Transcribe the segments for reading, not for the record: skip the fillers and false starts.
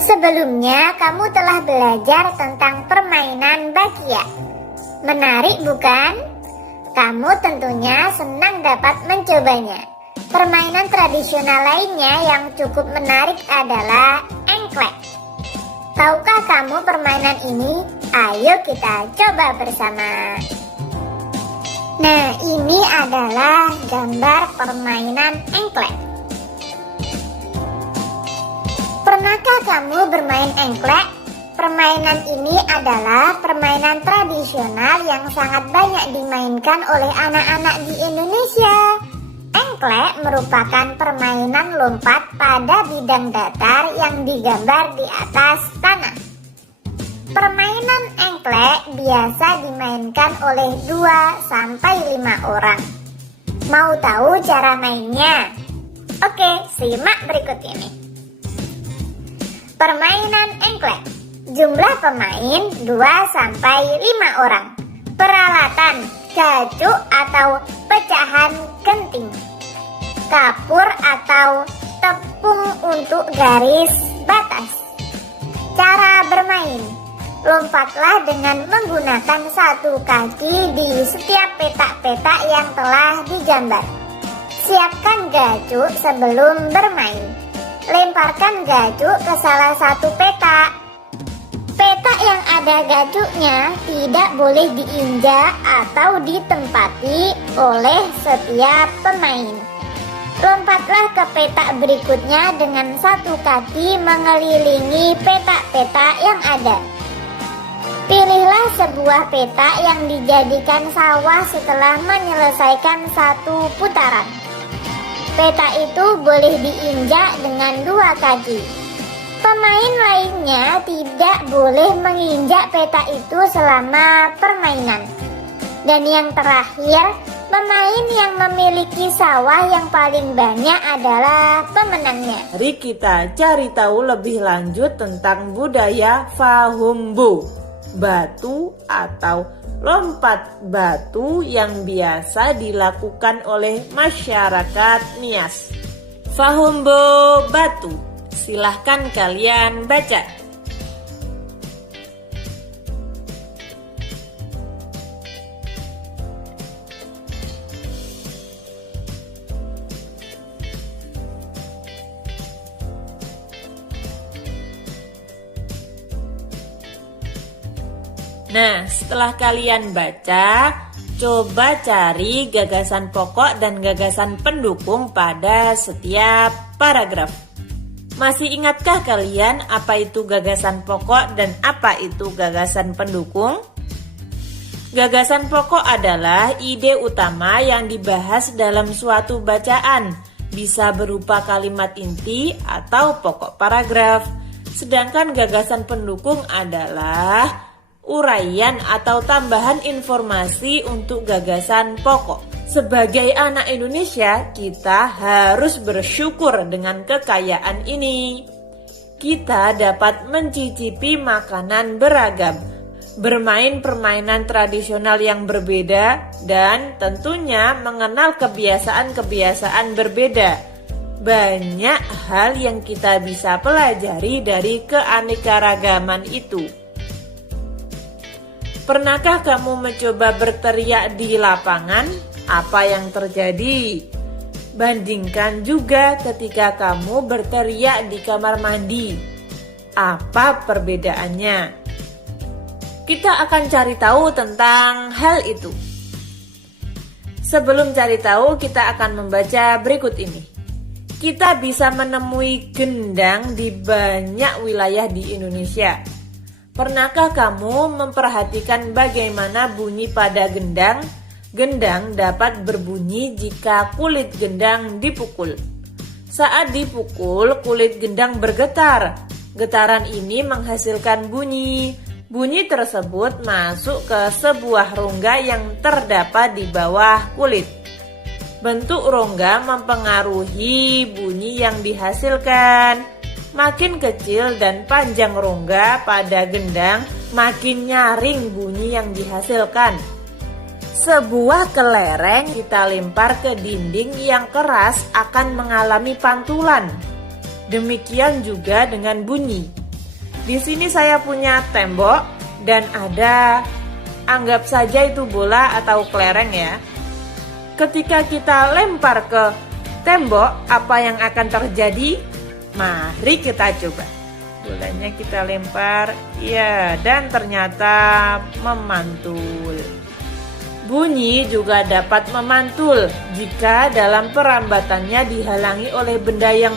Sebelumnya kamu telah belajar tentang permainan bakia. Menarik bukan? Kamu tentunya senang dapat mencobanya. Permainan tradisional lainnya yang cukup menarik adalah engklek. Tahukah kamu permainan ini? Ayo kita coba bersama. Nah, ini adalah gambar permainan engklek. Pernahkah kamu bermain engklek? Permainan ini adalah permainan tradisional yang sangat banyak dimainkan oleh anak-anak di Indonesia. Engklek merupakan permainan lompat pada bidang datar yang digambar di atas tanah. Permainan engklek biasa dimainkan oleh 2-5 orang. Mau tahu cara mainnya? Oke, simak berikut ini. Permainan engklek. Jumlah pemain 2-5 orang. Peralatan gacuk atau pecahan genting. Kapur atau tepung untuk garis batas. Cara bermain. Lompatlah dengan menggunakan satu kaki di setiap petak-petak yang telah digambar. Siapkan gacuk sebelum bermain. Lemparkan gacuk ke salah satu petak. Petak yang ada gacuknya tidak boleh diinjak atau ditempati oleh setiap pemain. Lompatlah ke petak berikutnya dengan satu kaki mengelilingi petak-petak yang ada. Pilihlah sebuah petak yang dijadikan sawah setelah menyelesaikan satu putaran. Petak itu boleh diinjak dengan dua kaki. Pemain lainnya tidak boleh menginjak petak itu selama permainan. Dan yang terakhir, pemain yang memiliki sawah yang paling banyak adalah pemenangnya. Mari kita cari tahu lebih lanjut tentang budaya Fahumbo, batu atau lompat batu yang biasa dilakukan oleh masyarakat Nias. Fahumbo batu. Silahkan kalian baca. Nah, setelah kalian baca, coba cari gagasan pokok dan gagasan pendukung pada setiap paragraf. Masih ingatkah kalian apa itu gagasan pokok dan apa itu gagasan pendukung? Gagasan pokok adalah ide utama yang dibahas dalam suatu bacaan, bisa berupa kalimat inti atau pokok paragraf. Sedangkan gagasan pendukung adalah uraian atau tambahan informasi untuk gagasan pokok. Sebagai anak Indonesia, kita harus bersyukur dengan kekayaan ini. Kita dapat mencicipi makanan beragam, bermain permainan tradisional yang berbeda, dan tentunya mengenal kebiasaan-kebiasaan berbeda. Banyak hal yang kita bisa pelajari dari keanekaragaman itu. Pernahkah kamu mencoba berteriak di lapangan? Apa yang terjadi? Bandingkan juga ketika kamu berteriak di kamar mandi. Apa perbedaannya? Kita akan cari tahu tentang hal itu. Sebelum cari tahu, kita akan membaca berikut ini. Kita bisa menemui gendang di banyak wilayah di Indonesia. Pernahkah kamu memperhatikan bagaimana bunyi pada gendang? Gendang dapat berbunyi jika kulit gendang dipukul. Saat dipukul, kulit gendang bergetar. Getaran ini menghasilkan bunyi. Bunyi tersebut masuk ke sebuah rongga yang terdapat di bawah kulit. Bentuk rongga mempengaruhi bunyi yang dihasilkan. Makin kecil dan panjang rongga pada gendang, makin nyaring bunyi yang dihasilkan. Sebuah kelereng kita lempar ke dinding yang keras akan mengalami pantulan. Demikian juga dengan bunyi. Di sini saya punya tembok dan ada, anggap saja itu bola atau kelereng ya. Ketika kita lempar ke tembok, apa yang akan terjadi? Mari kita coba. Bolanya kita lempar, ya, dan ternyata memantul. Bunyi juga dapat memantul jika dalam perambatannya dihalangi oleh benda yang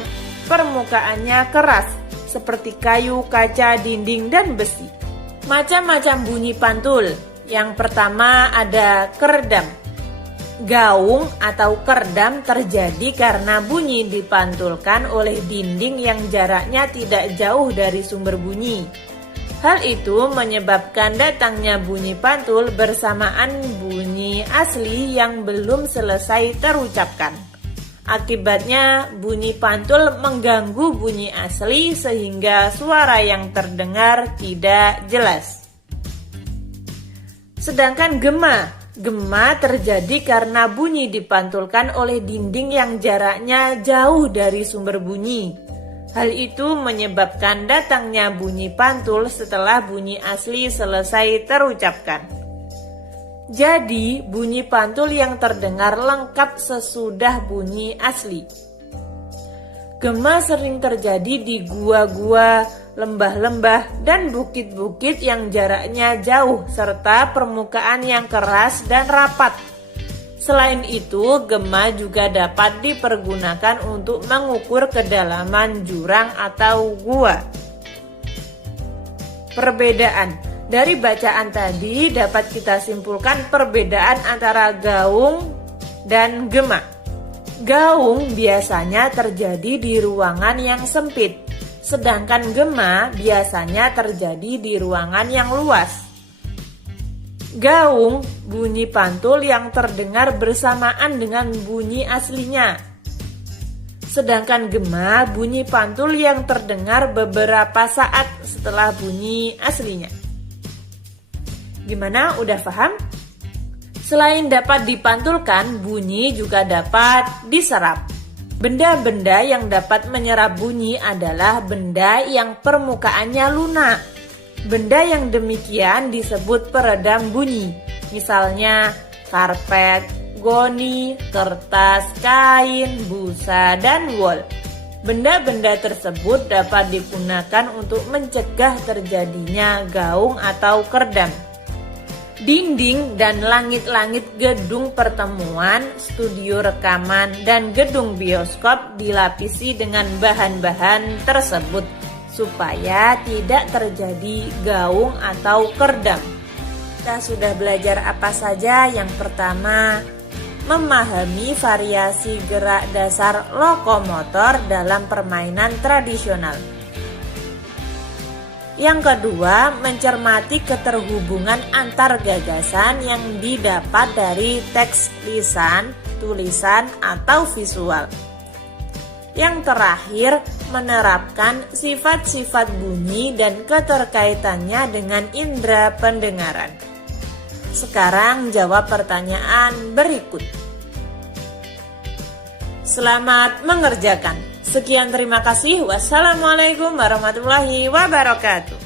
permukaannya keras, seperti kayu, kaca, dinding, dan besi. Macam-macam bunyi pantul. Yang pertama ada keredam. Gaung atau keredam terjadi karena bunyi dipantulkan oleh dinding yang jaraknya tidak jauh dari sumber bunyi. Hal itu menyebabkan datangnya bunyi pantul bersamaan bunyi asli yang belum selesai terucapkan. Akibatnya bunyi pantul mengganggu bunyi asli sehingga suara yang terdengar tidak jelas. Sedangkan gema terjadi karena bunyi dipantulkan oleh dinding yang jaraknya jauh dari sumber bunyi. Hal itu menyebabkan datangnya bunyi pantul setelah bunyi asli selesai terucapkan. Jadi, bunyi pantul yang terdengar lengkap sesudah bunyi asli. Gema sering terjadi di gua-gua, lembah-lembah, dan bukit-bukit yang jaraknya jauh serta permukaan yang keras dan rapat. Selain itu, gema juga dapat dipergunakan untuk mengukur kedalaman jurang atau gua. Perbedaan dari bacaan tadi dapat kita simpulkan perbedaan antara gaung dan gema. Gaung biasanya terjadi di ruangan yang sempit, sedangkan gema biasanya terjadi di ruangan yang luas. Gaung bunyi pantul yang terdengar bersamaan dengan bunyi aslinya. Sedangkan gema bunyi pantul yang terdengar beberapa saat setelah bunyi aslinya. Gimana, udah paham? Selain dapat dipantulkan, bunyi juga dapat diserap. Benda-benda yang dapat menyerap bunyi adalah benda yang permukaannya lunak. Benda yang demikian disebut peredam bunyi, misalnya karpet, goni, kertas, kain, busa, dan wol. Benda-benda tersebut dapat digunakan untuk mencegah terjadinya gaung atau keredam. Dinding dan langit-langit gedung pertemuan, studio rekaman, dan gedung bioskop dilapisi dengan bahan-bahan tersebut supaya tidak terjadi gaung atau keredam. Kita sudah belajar apa saja? Yang pertama, memahami variasi gerak dasar lokomotor dalam permainan tradisional. Yang kedua, mencermati keterhubungan antar gagasan yang didapat dari teks lisan, tulisan, atau visual. Yang terakhir, menerapkan sifat-sifat bunyi dan keterkaitannya dengan indera pendengaran. Sekarang jawab pertanyaan berikut. Selamat mengerjakan. Sekian, terima kasih. Wassalamualaikum warahmatullahi wabarakatuh.